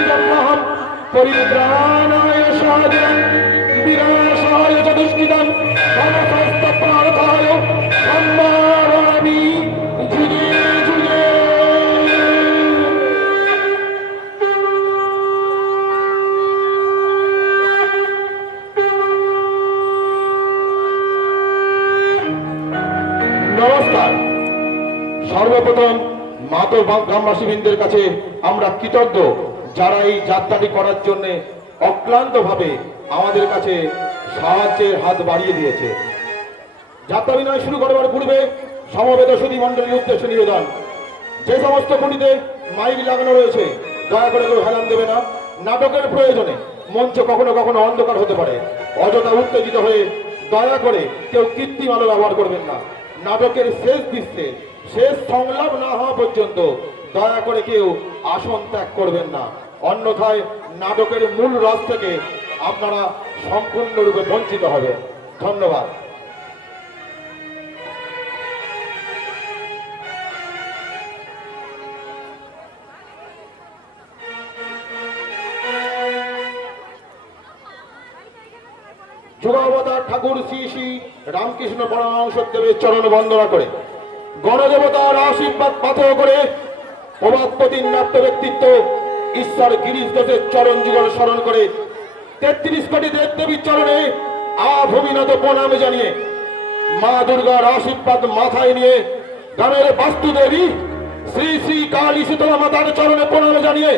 চিদম্বহম পরিত্রাণায় সাধনম বিনাশায় চ দুষ্কৃতম ধর্মসংস্থাপনার্থায় সম্মানয়ামি যুগে যুগে। নমস্কার। সর্বপ্রথম মাতো গ্রামবাসীবৃন্দের কাছে আমরা কৃতজ্ঞ, যারা এই যাত্রাটি করার জন্য অক্লান্তভাবে আমাদের কাছে সাহায্যের হাত বাড়িয়ে দিয়েছে। যাত্রা বিনয় শুরু করবার পূর্বে সমবেত সুধী মণ্ডলীর উদ্দেশ্য নিবেদন, যে সমস্ত কুটিতে মাইক লাগানো রয়েছে দয়া করে কেউ হেলান দেবে না। নাটকের প্রয়োজনে মঞ্চ কখনো কখনো অন্ধকার হতে পারে, অযথা উত্তেজিত হয়ে দয়া করে কেউ কৃত্রিম আলো ব্যবহার করবেন না। নাটকের শেষ দৃশ্যে শেষ সংলাপ না হওয়া পর্যন্ত দয়া করে কেউ আসন ত্যাগ করবেন না, অন্যথায় নাটকের মূল রস থেকে আপনারা সম্পূর্ণরূপে বঞ্চিত হবে। ধন্যবাদ। যুগাবতার ঠাকুর শ্রী শ্রী রামকৃষ্ণ পরমহংসদেবের চরণ বন্দনা করে, গণদেবতার আশীর্বাদ পাথর করে, প্রবাদপতি নাট্য ব্যক্তিত্ব ঈশ্বর গিরিশ ঘোষের চরণ যুগল স্মরণ করে ৩৩ কোটি দেবদেবীর চরণে আভূমিনত প্রণাম জানিয়ে, মা দুর্গার আশীর্বাদ মাথায় নিয়ে গ্রামের বাস্তুদেবী শ্রী শ্রী কালী শীতলা মাতার চরণে প্রণাম জানিয়ে,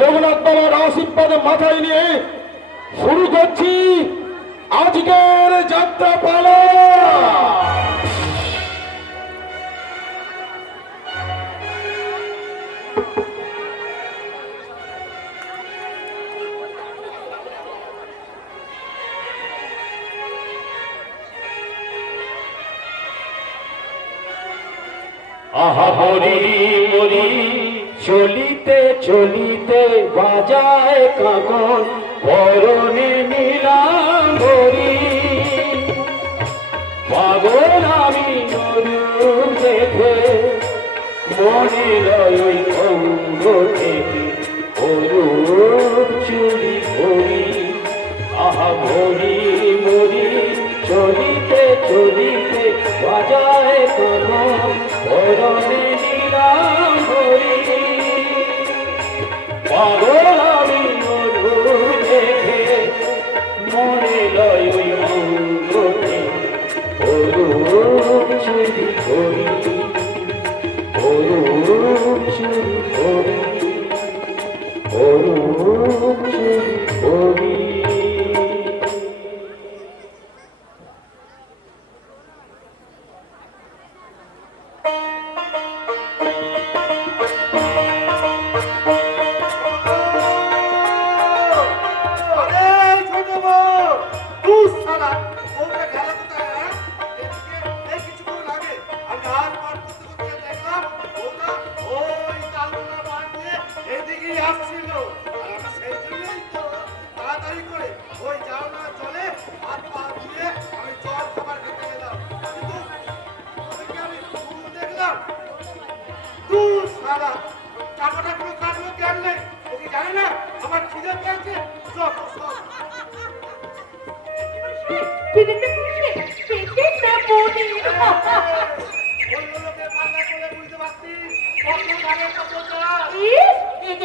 লোকনাথ বাবার আশীর্বাদ মাথায় নিয়ে শুরু করছি আজকের যাত্রা পালা। আহা হরি হরি চলিতে চলিতে বাজায় কাকন পরনে নীলাম্বরী, পাগল আমি নরূপ দেখে মনে লয় অঙ্গ থেকে অরূপ চুরি ভরি। আহা ভরি মরি চলিতে চলিতে বাজায় কাকন পরনে নীলাম্বরী, পাগল আমি নরূপ দেখে মনে লয় অঙ্গ থেকে অরূপ চুরি ভরি, অরূপ চুরি ভরি, অরূপ চুরি ভরি।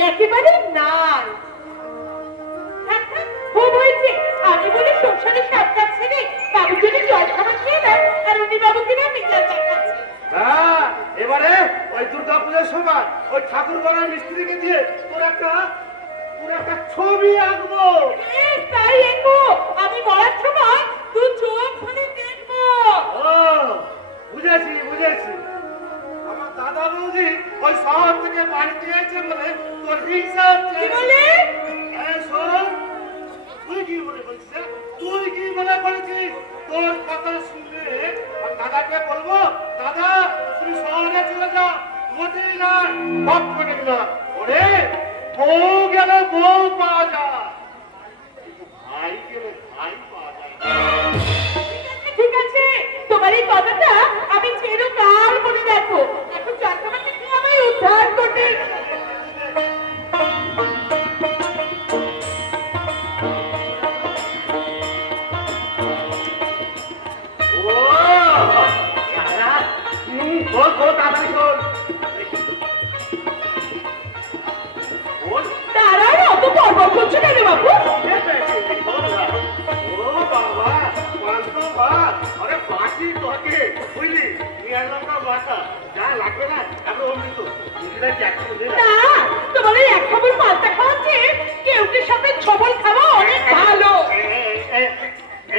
একেবারে নাই। আমি বলে সংসারের সব কাজ ছেড়ে বাবুর জন্য জল খাবার খেয়ে না, আর উনি বাবুকে না মিজাজ দেখাচ্ছে। এবারে ওই দুর্গা পূজার সময় ওই ঠাকুর বানার মিস্ত্রিকে দিয়ে তোর একটা ছবি আঁকবো। তাই এগো, আমি বলার সময় তুই চোখ খুলে দেখবো। ও বুঝেছি বুঝেছি। আমার দাদা বৌদি ওই শহর থেকে বাড়িতে এসেছে বলে তোর হিসাব বলে শোন, তুই কি মনে করছিস? তুই কি মনে করেছিস? তোর কথা শুনে দাদাকে বলবো, দাদা তুমি শহরে চলে যা, মোটেই না বাপ করে না। ওরে বউ গেলে বউ পাওয়া যায়, ভাই গেলে ভাই পাওয়া যায়। ঠিক আছে, তোমার এই কথাটা আমি চিরকাল মনে রাখবো। এখন চাকরামাকে কি আমায় উদ্ধার করতে বল বল তাড়াতাড়ি বল বল তারাই অত পর্বত করছে কেন বাবু? ও বাবা পাঁচশো ভাত আরে পাখি তোকে বুঝলি নিরানব্বই বাসা যা লাগবে না আমি অমৃত তো বুঝলে না, তোমার এই এক খবর পাল্টা খাওয়াচ্ছে কেউটির সাথে ছবল খাওয়া অনেক ভালো।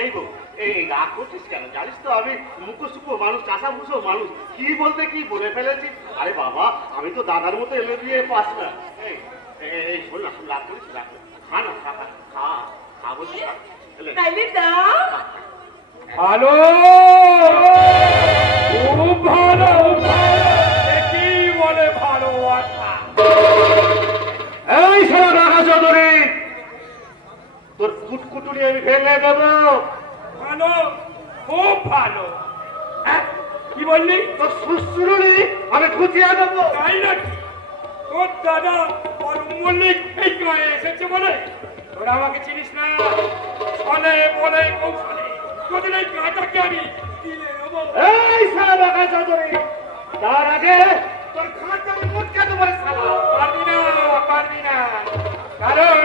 এই গো এই রাগ করছিস কেন জানিস তো আমি মুখোশুকো মানুষ চাষা মুখো মানুষ কি বলতে কি বলে ফেলেছি আরে বাবা আমি তো দাদার মতো এলে দিয়ে পাস না এই এই শোন না রাগ করিস রাগ খা না খা খা খা বলছি খা তাইলে দাও। ভালো, খুব ভালো, কি বলে ভালোবাসা। এই সারা রাখা চৌধুরী তোর কুটকুটুরি আমি ফেলে দেবো ভালো, খুব ভালো। কি বললি? তোর শ্বশুরি আমি খুঁজিয়ে দেবো তাই নাকি? তোর দাদা অরুণ মল্লিক এই গায়ে এসেছে বলে তোরা আমাকে চিনিস না। ফলে বলে কৌশলে তোদের এই গাঁটাকে আমি দিলে নেবো। এই সারা রাখা চৌধুরী তার আগে তোর খাঁচা আমি মুটকে দেবো রে শালা পারবি না, পারবি না, কারণ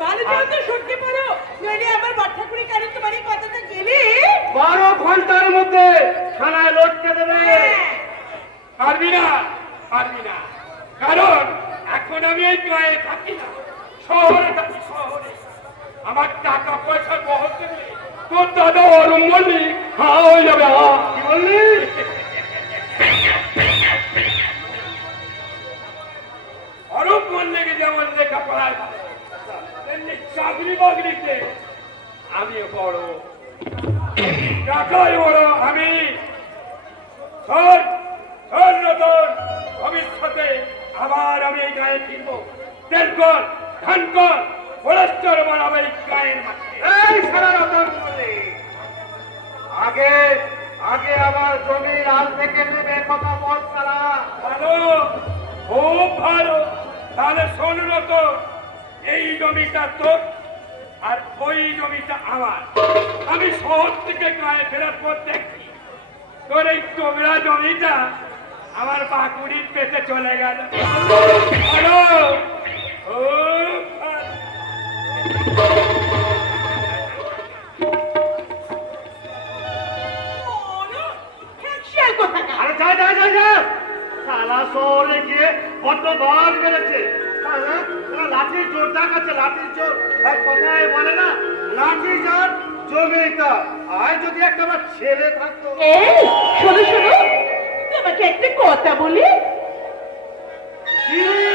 ভালো করে তো সত্যি পারো, নইলে আমার বাচ্চাকুড়ি কেন তোমার এই কথাটা গেলে 12 ঘন্টার মধ্যে থানায় লটকে দেবে পারবি না, পারবি না, কারণ এখন আমি এই গায়ে থাকি না, শহরে থাকি, শহরে। আমার টাকা পয়সা বহন দেবে তোর দাদা অরুণ মল্লিক হা হয়ে যাবে। কি বললি অরূপ মল্লিকে যেমন লেখাপড়ায় ভালো, তেমনি চাকরি বাকরিতে আমিও বড়, টাকায় বড় আমি। নতুন ভবিষ্যতে আবার আমি এই গায়ে ফিরবো। তেল কর, ধান কর, ফরেস্টার বানাবো এই গায়ের মাঠে। এই সারা রতন বলে আগে আগে আমার জমি লাল থেকে নেবে কথা বল শালা ভালো, খুব ভালো। তাহলে শোন তো, এই জমিটা তোর আর ওই জমিটা আমার। আমি শহর থেকে গায়ে ফেরার পর দেখি তোর এই তোমরা জমিটা আমার বাকুড়ির পেতে চলে গেল। ভালো, খুব ভালো। খেয়াল কোথাকার। আরে যা যা যা যা শালা শহরে গিয়ে কত বাদ বেড়েছে শালা শালা লাঠির জোর দেখাচ্ছে লাঠির জোর আর কথায় বলে না লাঠি যার জমিটা আয় যদি একটা আমার ছেলে থাকতো এই শোনো শোনো, তোমাকে একটা কথা বলি। কি রে?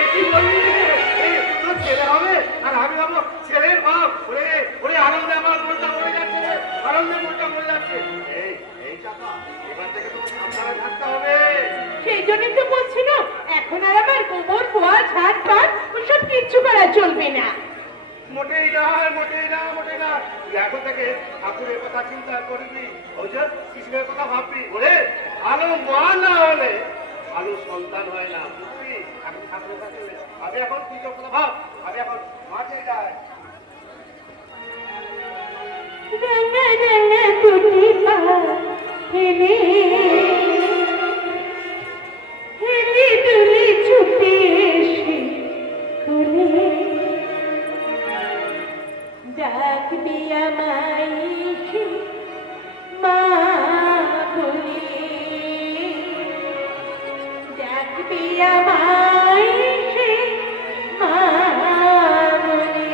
এ কি বললি রে? এই তোর ছেলে হবে আর আমি হবো ছেলের বাপ ওরে ওরে আনন্দে আমার মনটা মরে যাচ্ছে রে আনন্দে মনটা মরে যাচ্ছে এই এই চাপা এবার থেকে তোমার সাবধানে থাকতে হবে সেই জন্যই তো বলছিলাম এখন আর আমার গোবর পোয়া ঝাড় পাট ওসব কিচ্ছু করা চলবে না। মোটেই না মোটেই না মোটেই না তুই এখন থেকে ঠাকুরের কথা চিন্তা করবি ওই যে কৃষ্ণের কথা ভাববি ওরে ভালো মা না হলে ভালো সন্তান হয় না বুঝলি এখন ঠাকুরের কাছে আমি এখন তুই তোর কথা ভাব আমি এখন মাঠে যাই রঙা রঙা দুটি পা হেলে হেলে দুলে ছুটে এসে কোলে ডাক দিয়া মাইকে মা বলে ডাক দিয়া মাইকে মা বলে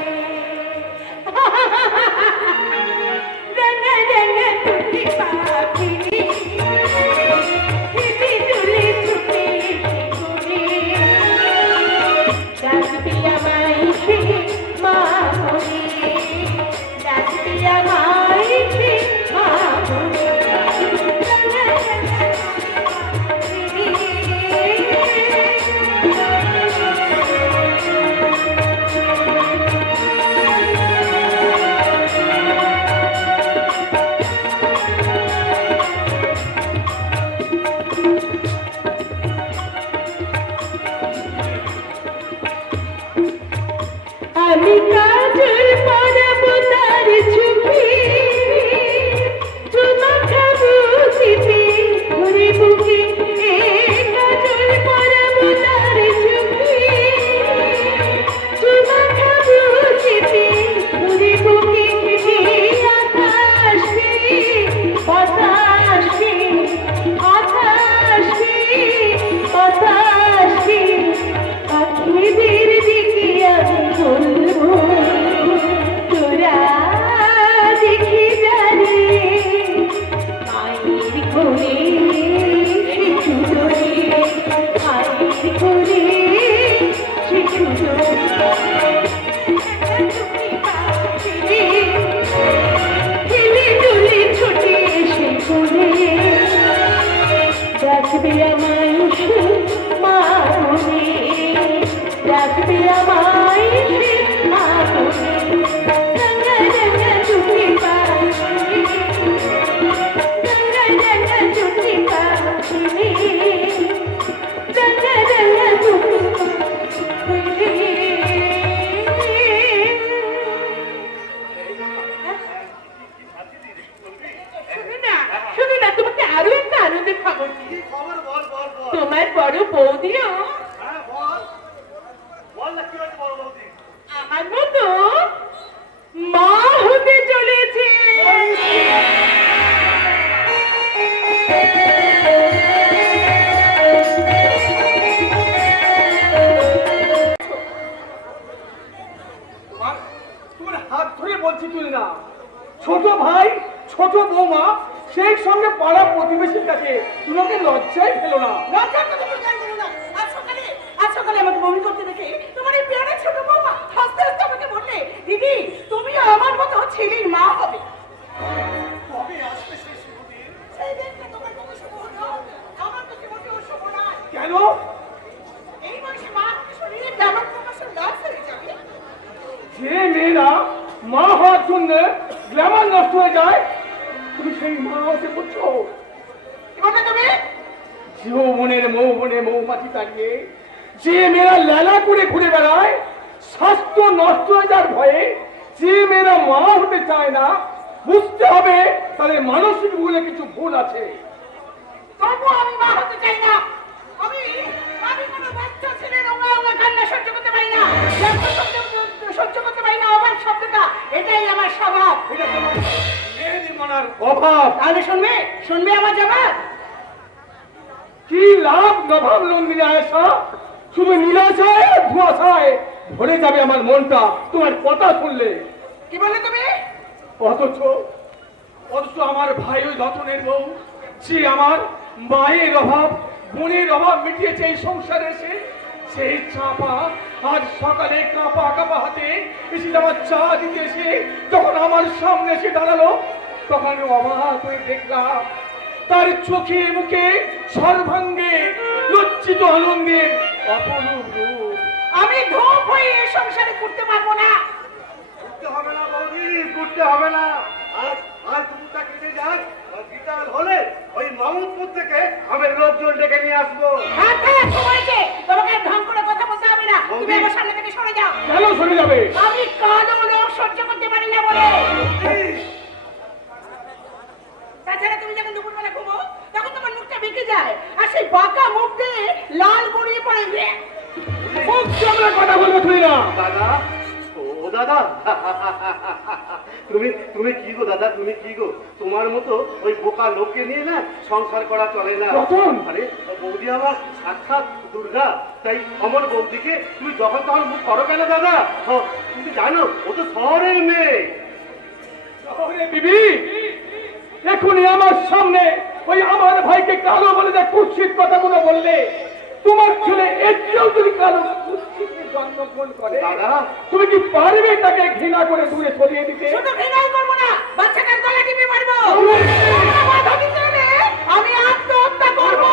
রঙা রঙা দুটি পাখি হিলি দুলি ছুটে এসে কোলে ডাক দিয়া মাইকে মা বলে ডাক দিয়া মাইকে মা বলে রঙা রঙা দুটি পাখি রাখবি আমায় মা বলে, রাখবি আমায় মা বলে, গঙ্গা গঙ্গা চুটি পাখি, গঙ্গা গঙ্গা চুটি পাখি, গঙ্গা গঙ্গা চুটি পাখি। শোনো না, তোমাকে আরো একটা আনন্দের খবর দিই। কি খবর বল বল বল। তোমার বড় বৌদিও হ্যাঁ বল বল না, কি হয়েছে বড় বৌদি? আমার মতো মা হতে চলেছে। তোর হাত ধরে বলছি তুই না, ছোট ভাই ছোট বৌমা সেই সঙ্গে পাড়া প্রতিবেশীর কাছে তোমাকে লজ্জায় ফেলো না। লজ্জার কথা তুমি জানো না। আজ সকালে আমাকে বমি করতে দেখে তোমার এই পেয়ারা ছোট বৌমা হাসতে হাসতে আমাকে বললে, দিদি তুমি আমার মতো ছেলের মা হবে। কবে আসবে সেই শুভদিন? সেই দিনটা তোমার কত শুভ হলো, আমার তো জীবনে শুভ নয়। কেন? এই বয়সে মা হতে শরীরে আমার প্রকাশের লস হয়ে যাবে। যে মেয়েরা মা হওয়ার জন্য গ্ল্যামার নষ্ট হয়ে যায়, তুমি সেই মা হতে বলছো? কি বললে তুমি? যৌবনের মৌবনে মৌমাছি তাড়িয়ে যে মেয়েরা লেলা করে ঘুরে বেড়ায়, স্বাস্থ্য নষ্ট হয়ে যাওয়ার ভয়ে যে মেয়েরা মা হতে চায় না, বুঝতে হবে তাদের মানসিক ভুলে কিছু ভুল আছে। তবু আমি মা হতে চাই না। আমি আমি কোনো বাচ্চা ছেলের ওঙা ওঙা কান্না সহ্য করতে পারি না। সহ্য করতে পারি না অভাব শব্দটা, এটাই আমার স্বভাব। এটা তোমার মেহেদিমানার অভাব। তাহলে শুনবে আমার জবাব। কি লাভ নভাব নন্দিনী আয়েশা? শুধু নিরাশায় আর ধোঁয়াশায় ভরে যাবে আমার মনটা তোমার কথা শুনলে। কি বললে তুমি? অথচ আমার ভাই ওই রতনের বউ, যে আমার মায়ের অভাব বোনের অভাব মিটিয়েছে এই সংসারে এসে, সেই চাপা আজ সকালে কাঁপা কাঁপা হাতে এসে আমার চা দিতে এসে যখন আমার সামনে এসে দাঁড়ালো, তখন আমি অবাক হয়ে দেখলাম তার চোখে মুখে সর্বাঙ্গে লজ্জিত আনন্দের অপরূপ রূপ। আমি ধূপ হয়ে এই সংসারে করতে পারবো না। ঘুরতে হবে না বৌদি, ঘুরতে হবে না। আজ আজ দুপুরটা কেটে যাক, আর বিকাল হলে ওই মামুদপুর থেকে আমি লোকজন ডেকে নিয়ে আসবো। হ্যাঁ হ্যাঁ, হয়েছে। তোমাকে আর ঢং করে কথা বলতে হবে না। তুমি আমার সামনে থেকে সরে যাও। কেন সরে যাবে? আমি কালো লোক সহ্য করতে পারি না বলে। তাছাড়া তুমি যখন দুপুরবেলা ঘুমো তখন তোমার মুখটা বেঁকে যায়, আর সেই বাঁকা মুখ দিয়ে লাল গড়িয়ে পড়ে। মুখ সামলে কথা বলবে তুই না। দাদা, ও দাদা, তুমি তুমি কি গো দাদা, তুমি কি গো? তোমার মতো ওই বোকা লোককে নিয়ে না সংসার করা চলে না। রতন! আরে বৌদি আমার সাক্ষাৎ দুর্গা, তাই অমর বৌদিকে তুমি যখন তখন মুখ করো কেন দাদা? তুমি জানো ও তো শহরের মেয়ে। শহরে বিবি এখনই আমার সামনে ওই আমার ভাইকে কালো বলে যে কুৎসিত কথাগুলো বললে, তোমার ছেলে একটু যদি কালো কুৎসিতে জন্মগ্রহণ করে, দাদা, তুমি কি পারবে তাকে ঘৃণা করে দূরে সরিয়ে দিতে? শুধু ঘৃণাই করবো না, বাচ্চাটার গলা টিপে মারবো। আমি আত্মহত্যা করবো।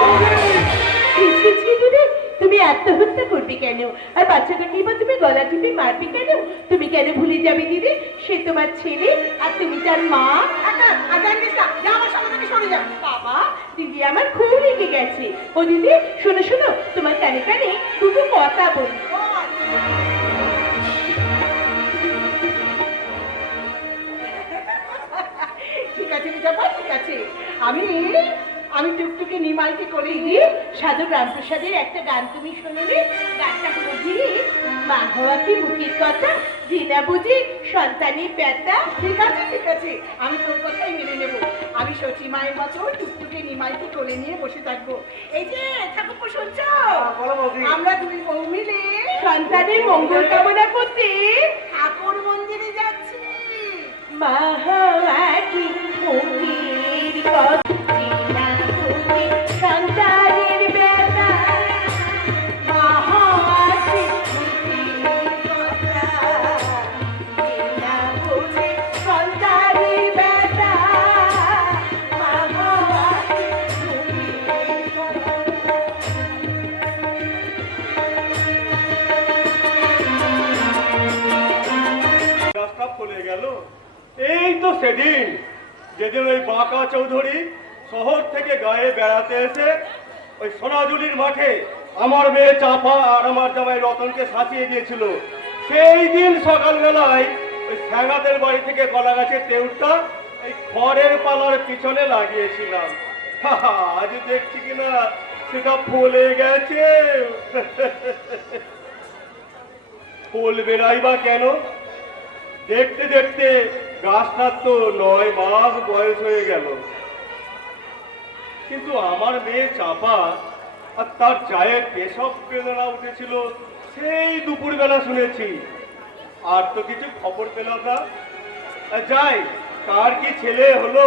তুমি আত্মহত্যা করবে কেন? আর বাচ্চাটা কি বা তুমি গলা টিপে মারবে কেন? তুমি কেন ভুলে যাবে দিদি, সে তোমার ছেলে আর তুমি তার মা। বাবা, দিদি আমার খুব রেগে গেছে। ও দিদি শোনো শোনো, তোমার কানে কানে দুটো কথা বলি। ঠিক আছে বিজাপা, ঠিক আছে। আমি টুকটুকে নিমাইকে করে গিয়ে সাধু রামপ্রসাদের একটা গান তুমি শোনোরে। গানটা বুঝি মা হওয়া কি মুখের কথা, জিনা বুঝি সন্তানের ব্যথা। ঠিক আছে ঠিক আছে, আমি তোর কথাই মেনে নেব। আমি সচি মায়ের মতো টুকটুকে নিমাইকে কোলে নিয়ে বসে থাকবো। এই যে ঠাকুর শুনছো, বলো বৌদি। আমরা দুই বউ মিলে সন্তানের মঙ্গল কামনা করতে ঠাকুর মন্দিরে যাচ্ছি। মা হওয়া কি মুখের কথা, জিনা বুঝি সন্তানের ব্যথা। মা হওয়া কি মুখের কথা, জিনা বুঝি সন্তানের ব্যথা। মা হওয়া কি মুখের কথা। সেদিন যেদিন ওই বাঁকা চৌধুরী শহর থেকে গায়ে বেড়াতে এসে ওই সোনাঝুলির মাঠে আমার মেয়ে চাপা আর আমার জামাই রতনকে সাজিয়ে দিয়েছিল, সেই দিন সকালবেলায় ওই স্যাঙাদের বাড়ি থেকে কলা গাছের তেউরটা এই খড়ের পালার পিছনে লাগিয়েছিলাম। আজ দেখছি কিনা সেটা ফলে গেছে। ফুল বেড়াই বা কেন, দেখতে দেখতে গাছটার তো 9 মাস বয়স হয়ে গেল। কিন্তু আমার মেয়ে চাপা আর তার জায়ের পেশব বেদনা উঠেছিল সেই দুপুরবেলা শুনেছি, আর তো কিছু খবর পেলাম না। যাই, কার কি ছেলে হলো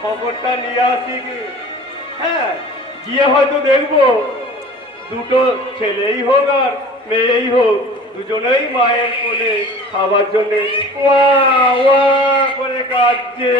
খবরটা নিয়ে আসি কি। হ্যাঁ, গিয়ে হয়তো দেখবো দুটো ছেলেই হোক আর মেয়েই হোক, দুজনেই মায়ের কোলে খাবার জন্যে ওয়া ওয়া করে কাঁদছে।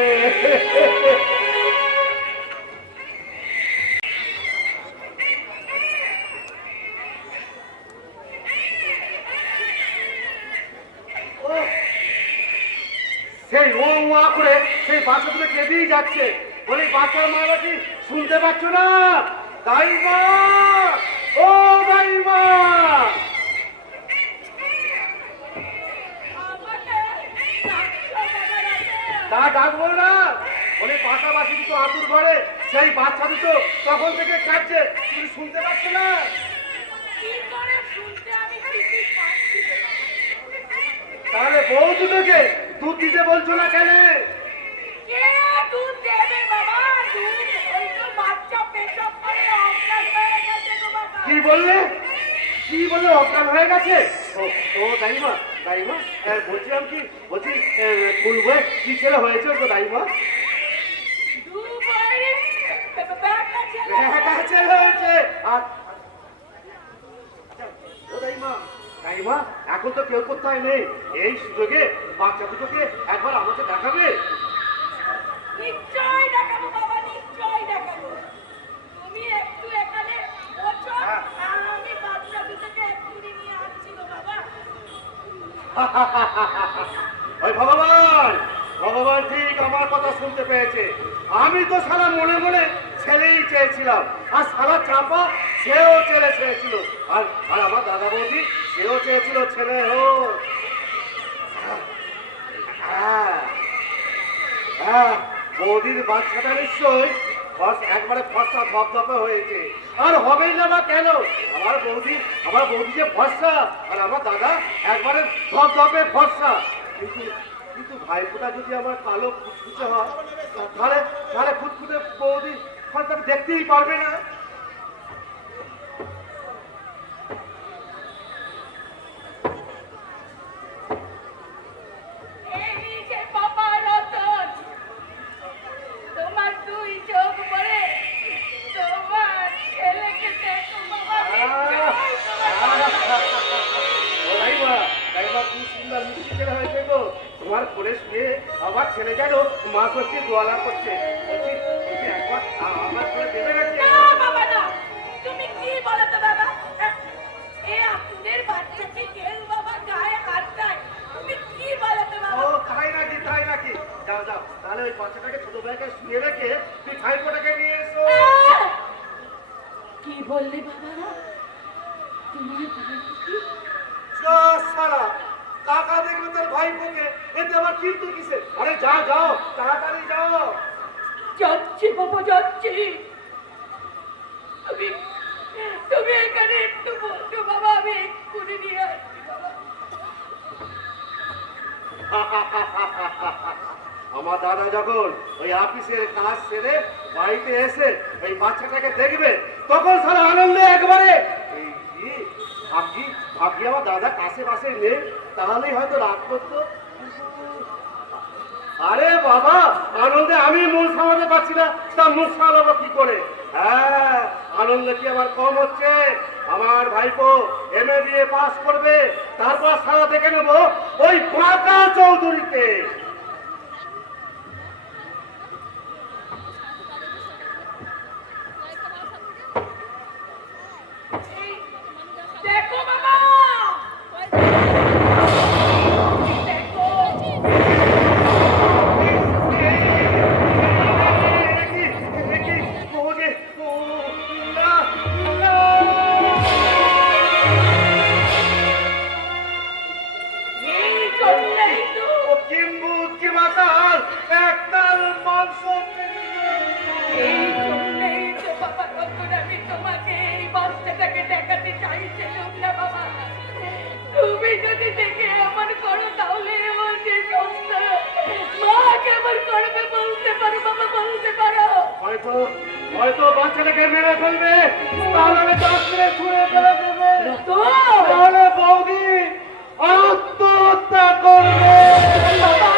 সেই ও ওয়া করে সেই বাচ্চাগুলো কেঁদেই যাচ্ছে। বলে বাচ্চার মারা কি শুনতে পাচ্ছ না? দাইমা, ও দাইমা, তা ডাকবো না। বলে পাশাপাশি দুটো আতুর ঘরে সেই বাচ্চা দুটো তখন থেকে কাঁদছে, তুমি শুনতে পাচ্ছ না? তাহলে বউ দুটোকে দুধ দিতে বলছো না কেন? কি বললে? কি বলে অজ্ঞান হয়ে গেছে? ও দাইমা, দাইমা বলছিলাম কি, বলছি বলবো কি ছেলে হয়েছে তো দাইমা? ছেলে হয়েছে। আর ও দাইমা, দাইমা এখন তো কেউ কোথায় নেই, এই সুযোগে বাচ্চা দুটোকে একবার আমাকে দেখাবে? নিশ্চয় দেখাবো বাবা, নিশ্চয় দেখাবো। তুমি একটু এখানে বসো, আর আমি বাচ্চা দুটোকে এক্ষুনি নিয়ে আসছি গো বাবা। ওই ভগবান, ভগবান ঠিক আমার কথা শুনতে পেয়েছে। আমি তো সারা মনে মনে ছেলেই চেয়েছিলাম, আর সারা চাপা সেও ছেলে চেয়েছিল, আর আর আমার দাদা বৌদি সেও চেয়েছিল ছেলে হোক। হ্যাঁ হ্যাঁ, বৌদির বাচ্চাটা নিশ্চয়ই একবারে ফর্সা ধপধপে হয়েছে। আর হবেই না বা কেন? আমার বৌদি যে ফর্সা, আর আমার দাদা একবারে ধপধপে ফর্সা। কিন্তু কিন্তু ভাইফোঁটা যদি আমার কালো ফুটফুটে হয়, তাহলে তাহলে ফুটফুটে বৌদি হয়তো দেখতেই পারবে না। এই যে বাবা রতন, তোমার দুই চোখ পড়ে তোমার ছেলেকে দেখো বাবা, নিশ্চয় তোমার ও দাইমা, দাইমা খুব সুন্দর মিষ্টি ছেলে হয়েছে গো। তোমার কোলে শুয়ে আমার ছেলে যেন মা করছে, দোয়ালা করছে। বলছি একবার আমার কোলে দেবে নাকি? না বাবা না, তুমি কি বলো তো বাবা? এ আপনাদের বাচ্চাকে কেউ বাবা গায়ে হাত দেয়, তুমি কি বলো তো ও বাবা? তাই নাকি, তাই নাকি? যাও যাও, তাহলে ওই বাচ্চাটাকে ছোট ভাইকে শুয়ে রেখে তুই ভাইপোটাকে নিয়ে এসো। কি বললে বাবা? তোমার ভাই কি? সারা টাকা দেখবে তোর ভাইপোকে, এতে আবার কিন্তু কিসে? আরে যাও যাও, তাড়াতাড়ি যাও। যাচ্ছি বাবা, যাচ্ছি। তুমি তুমি এখানে একটু বসো বাবা, আমি এক্ষুনি নিয়ে আসছি বাবা। আমার দাদা যখন ওই অফিসের কাজ সেরে বাড়িতে এসে এই বাচ্চাটাকে দেখবে, তখন সারা আনন্দে একবারে এই কি ভাবি আমার দাদা কাছে পাশে নেই, তাহলেই হয়তো রাগ করতো। আরে বাবা, আনন্দে আমি মুখ সামলাতে পারছি না, তা মুখ সামলাবো কি করে? হ্যাঁ, আনন্দে কি আমার কম হচ্ছে? আমার ভাইপো MA পাস করবে, তারপর সারা থেকে নেবো ওই বাঁকা চৌধুরীতে। দেখো বাবা, দেখো যদি দেখে আমার করো তাহলে আমার যে সংসার মাকে আমার করবে বলতে পারো বাবা বলতে পারো। হয়তো হয়তো বাচ্চাটাকে মেরে ফেলবে, তাহলে ডাক্তারে ছুঁড়ে ফেলে দেবে, রতন তাহলে বৌদি আত্মহত্যা করবে। বাবা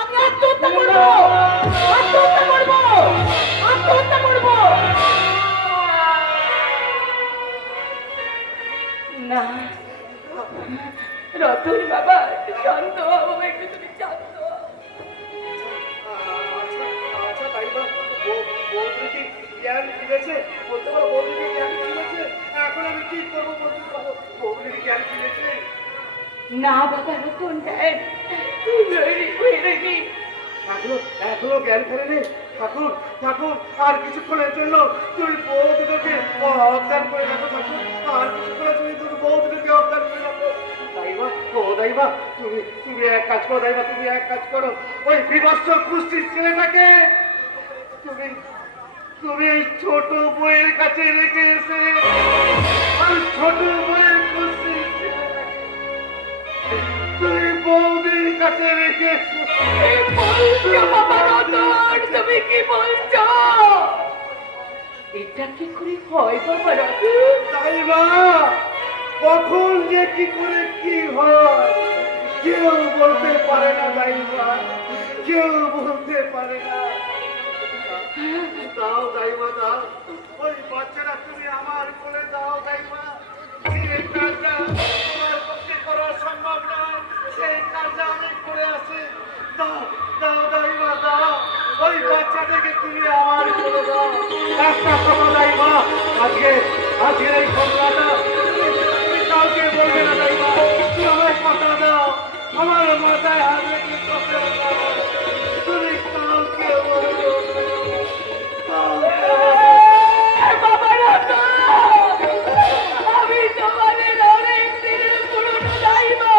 আমি আত্মহত্যা করবো, আত্মহত্যা করবো, আত্মহত্যা করবো। না রতন বাবা একটু শান্ত হও, একটু তুমি শান্ত হও। আচ্ছা আচ্ছা তাই বা বৌদি কি জ্ঞান ফিরেছে? বলতে পারো বৌদি কি জ্ঞান ফিরেছে? এখন আমি কি করবো বলতে পারো? বৌদি কি জ্ঞান ফিরেছে? না বাবা রতন দেখ তুই রেডি এখনো জ্ঞান ফেরেনি। ঠাকুর ঠাকুর আর কিছুক্ষণের জন্য তুমি বৌদিকে অজ্ঞান করে রাখো ঠাকুর, আর কিছুক্ষণের জন্য তুমি বৌদিকে অজ্ঞান করে রাখো। দাইবা ও দাইবা, তুমি তুমি এক কাজ করো দাইবা, তুমি এক কাজ করো, ওই বিভৎস কুষ্টির ছেলেটাকে তুমি তুমি এই ছোট বইয়ের কাছে রেখে এসে ওই ছোট বইয়ের কুষ্টির ছেলেটাকে তুমি বৌদির কাছে রেখে এসো। বাবা রতন তুমি কি বলছো? এটা কি করে হয় বাবা রতন? তাই বা কখন যে কি করে কি হয় কেউ বলতে পারে না, তাই বা কেউ বলতে পারে না। দাও দাইমা দাও, ওই বাচ্চাটা তুমি আমার কোলে দাও দাইমা। যে কাজটা তোমার পক্ষে করা সম্ভব নয় সেই কাজটা আমি করে আসি। দাও দাও দাইমা দাও, ওই বাচ্চাটাকে তুমি আমার কোলে দাও। একটা কথা দাইমা, আজকে আজকের এই ঘটনাটা তুমি কাউকে বলবে না দাইমা। তুমি আমার কথা দাও, আমার মাথায় হাত রেখে কথা দাও, তুমি কাউকে বলবে না। বাবা রতন আমি তোমাদের অনেক দিনের পুরনো দাইমা,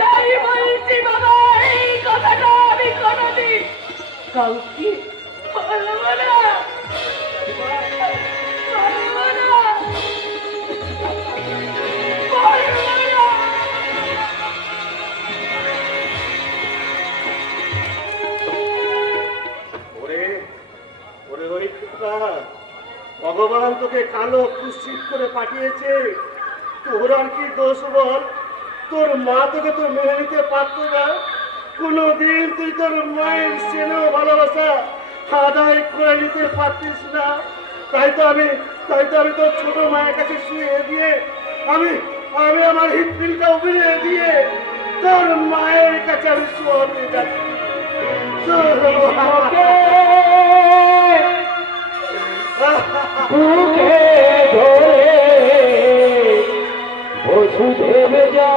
তাই বলছি বাবা এই কথাটা আমি কোনোদিন কাউকে বলবো না, বলবো না, বলবো না। ওরে ওরে ওই খোকা, ভগবান তোকে কালো কুৎসিত করে পাঠিয়েছে, তোর আর কি দোষ বল? তোর মা তোকে তো মেনে নিতে পারতো না, কোনোদিন তুই তোর মায়ের স্নেহ ভালোবাসা আদায় করে নিতে পারতিস না। তাই তো আমি তোর ছোট মায়ের কাছে শুয়ে দিয়ে আমি আমি আমার হিপপিলটা উবিয়ে দিয়ে তোর মায়ের কাছে আমি শোয়াতে যাচ্ছি। বুকে ধরে বসুদেব যা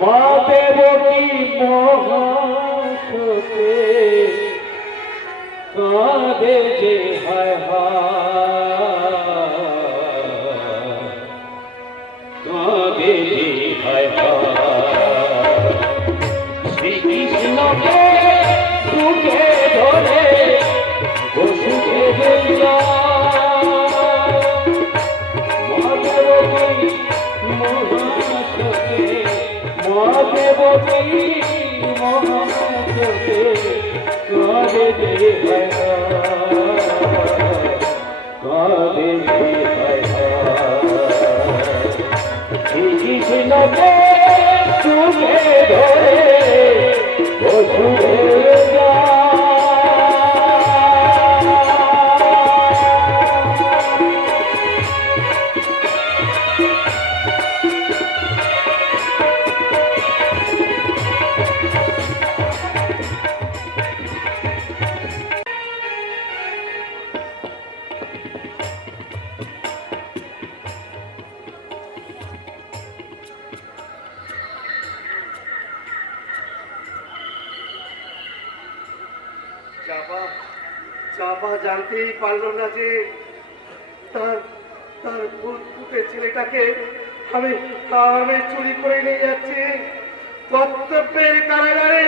মা দেবকী মহাশোকে কাঁদে যে হায় কাঁদে যে হায় শ্রীকৃষ্ণকে বুকে ধরে বসুদেব যা মা দেবকী মহাশোকে মা দেবকী মহাশোকে কাঁদে যে হায় কাঁদে যে হায় শ্রীকৃষ্ণকে বুকে ধরে বসুদেব যা চাপা চাপা জানতেই পারলো না যে তার তার ফুটফুটে ছেলেটাকে আমি আমি চুরি করে নিয়ে যাচ্ছি কর্তব্যের কারাগারে।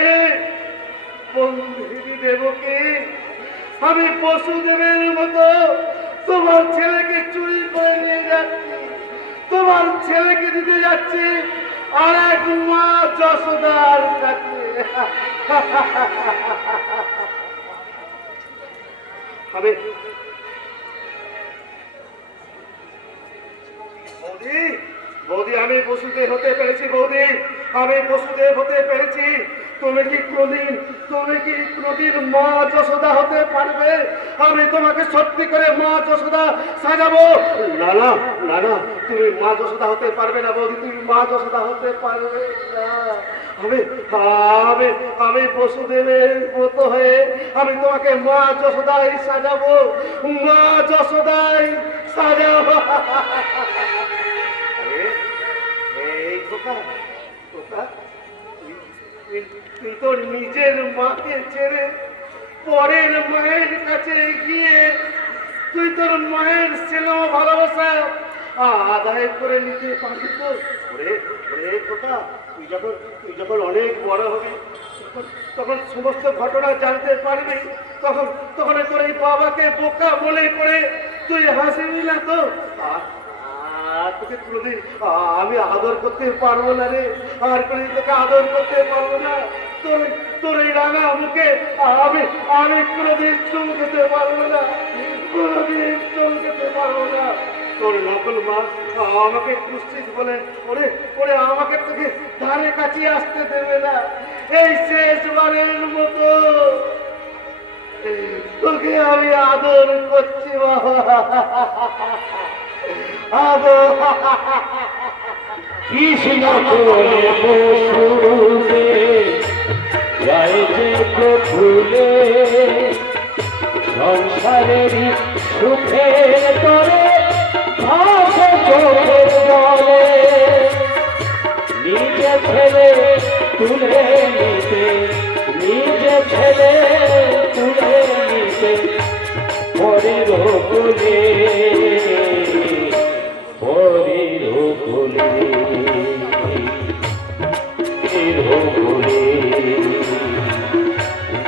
বন্ধু দেবকে আমি পশুদেবের মতো তোমার ছেলেকে চুরি করে নিয়ে যাচ্ছি, তোমার ছেলেকে দিতে যাচ্ছি আর এক মা যশোদার কাছে। আমি বৌদি, বৌদি, আমি বসুদেব হতে পেরেছি বৌদি, আমি বসুদেব হতে পেরেছি। তুমি কি কোনদিন মা যশোদা হতে পারবে? আমি তোমাকে সত্যি করে মা যশোদা সাজাবো। না না না না, তুমি মা যশোদা হতে পারবে না বৌদি, তুমি মা যশোদা হতে পারবে না। আমি আমি আমি বসুদেবের মতো হয়ে আমি তোমাকে মা যশোদাই সাজাবো, মা যশোদাই সাজাবো। এই খোকা, খোকা, তুই তো নিজের মাকে ছেড়ে পরের মায়ের কাছে গিয়ে তুই তোর মায়ের স্নেহ ভালোবাসা আদায় করে নিতে পারবি তো? খোকা, তুই যখন অনেক বড় হবি তখন সমস্ত ঘটনা জানতে পারবি, তখন তোর এই বাবাকে বোকা বলে করে তুই হাসিবি না তো? তোকে কোনোদিন আমি আদর করতে পারবো না রে, আর কোনোদিন তোকে আদর করতে পারবো না। তোর এই রাঙা মুখে আমি কোনোদিন চুল খেতে পারবো না, কোনোদিন চুল খেতে পারবো না। তোর নকল মা আমাকে কুষ্ঠিত বলে ওরে আমাকে তোকে ধারে কাছে আসতে দেবে না। এই শেষবারের মতো তোকে আমি আদর করছি বাবা, আদর। কৃষ্ণ করে বসুদে যায় যে ফুলে সংসারেরই সুখে করে ভাসে চোখের জলে, নিজে ছেলে তুলে নিতে, নিজে ছেলে তুলে নিতে পরের কোলে, পরের কোলে,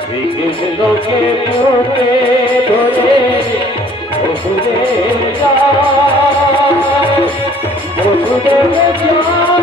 শ্রীকৃষ্ণকে বুকে ধরে বসুদেব যায়, বসুদেব যায়।